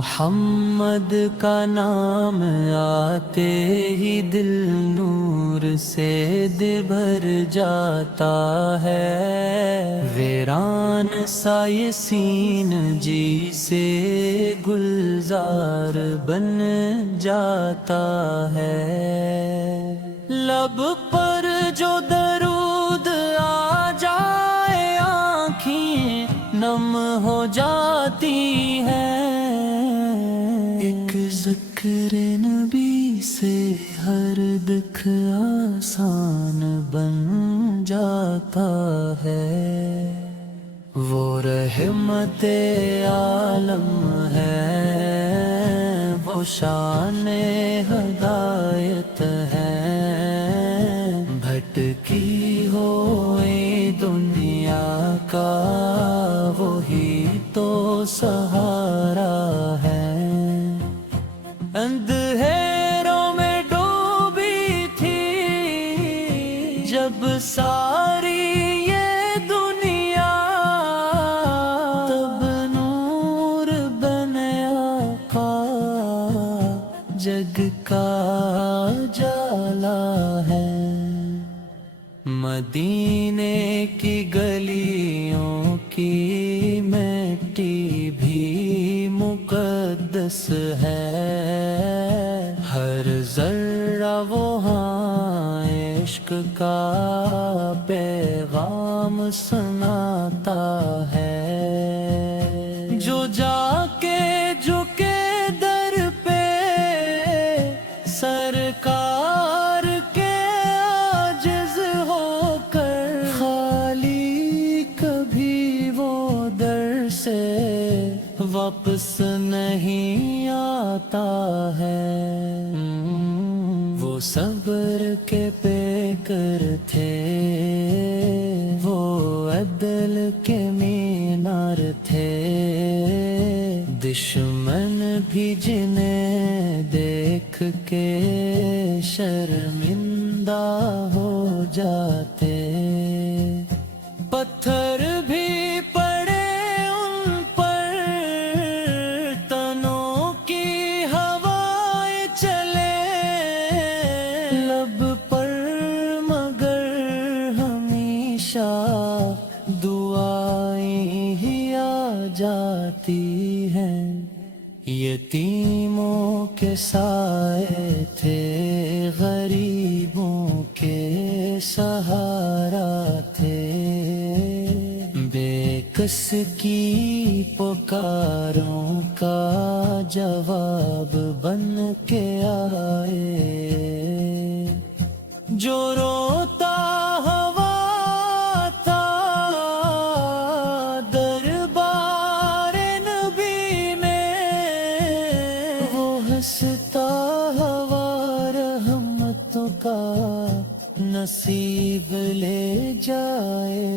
محمد کا نام آتے ہی دل نور سے بھر جاتا ہے، ویران سا یہ سین جی سے گلزار بن جاتا ہے۔ لب پر جو درود آ جائے آنکھیں نم ہو جاتی ہیں، ایک ذکر نبی سے ہر دکھ آسان بن جاتا ہے۔ وہ رحمت عالم ہے، وہ شان ہدایت ہے، بھٹکی ہوئی دنیا کا وہی تو سہارا ہے۔ اندھیروں میں ڈوبی تھی جب ساری یہ دنیا، تب نور بنے آقا جگ کا جالا ہے۔ مدینے کی گلیوں کی مٹی بھی مقدس ہے، ہر ذرہ وہاں عشق کا پیغام سناتا ہے۔ جو جا کے جھکے در پہ سرکار کے عاجز ہو کر، خالی کبھی وہ در سے واپس نہیں آتا ہے۔ وہ صبر کے پیکر تھے، وہ عدل کے مینار تھے، دشمن بھی جنہیں دیکھ کے شرمندہ ہو جاتے، پتھر بھی پڑے ان پر، تنوں کی ہوائیں چلے لب پر، مگر ہمیشہ دعائیں ہی آ جاتی ہیں۔ یتیموں کے سائے تھے، غریبوں کے سہارا تھے، بے کس کی پکاروں کا جواب بن کے آئے۔ جو روتا ہوا تھا دربار نبی میں، وہ ہنستا ہوا رحمتوں کا نصیب لے جائے۔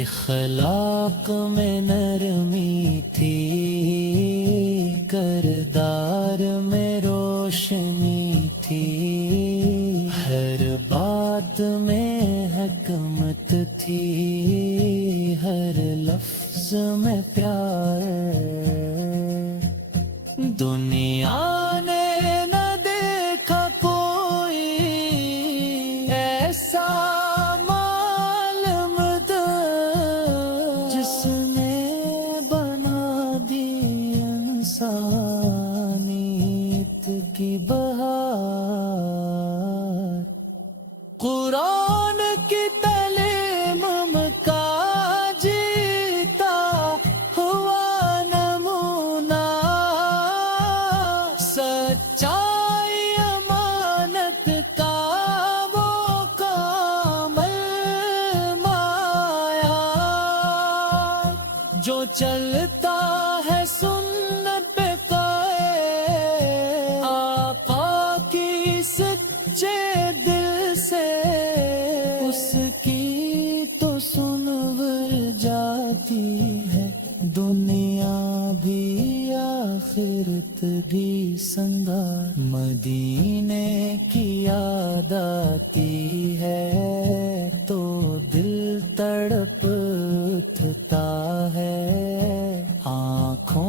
اخلاق میں نرمی تھی، کردار میں روشنی تھی، ہر بات میں حکمت تھی، ہر لفظ میں پیار۔ دنیا نے نہ دیکھا کوئی ایسا معلوم جس نے بنا دی انسانیت کی بہار۔ قرآن کی تعلیم کا جیتا ہوا نمونہ، سچائی امانت کا وہ کامل مایا، جو چلتا ہے سنت پہ قائم، آقا کی سچے دل سے، اس کی تو سنور جاتی ہے دنیا بھی آخرت بھی سنگار۔ مدینے کی یاد آتی ہے تو دل تڑپ اٹھتا ہے، آنکھوں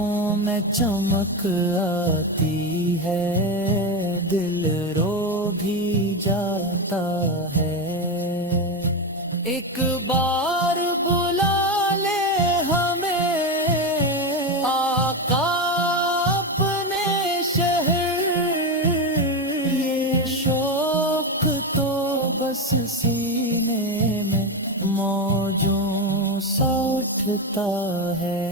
چمک آتی ہے، دل رو بھی جاتا ہے۔ ایک بار بلا لے ہمیں آقا اپنے شہر، یہ شوق تو بس سینے میں موجوں سا اٹھتا ہے۔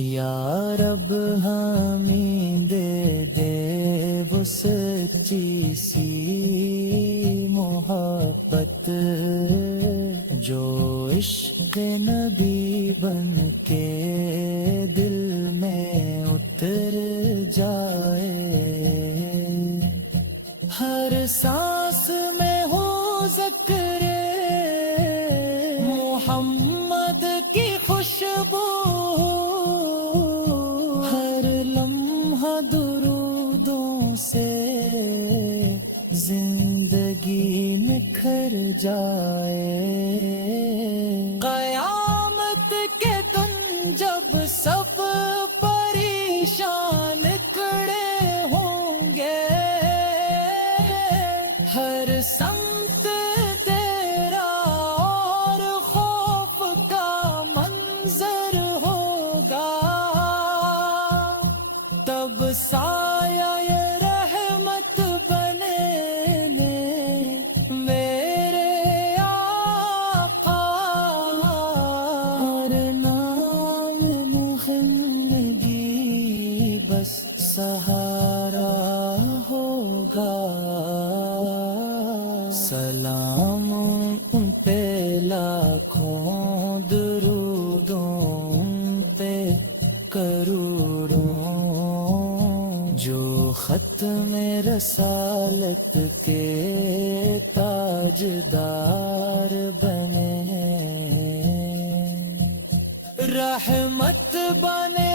یا رب ہمیں دے دے وہ سچی سی محبت، جو عشق نبی بن کے دل میں اتر جائے۔ ہر سانس میں ہو ذکر محمد کی خوشبو، ہر لمحہ درودوں سے زندگی نکھر جائے۔ قیامت کے دن جب سب پریشان کھڑے ہوں گے، ہر سمت تیرا اور خوف کا منظر ہوگا، تب سایہ رحمت بنے میرے آقا، اور نام زندگی بس سہارا ہوگا۔ سلام پہ لاکھوں درودوں پہ کروڑوں، جو ختم رسالت کے تاجدار بنے، رحمت بنے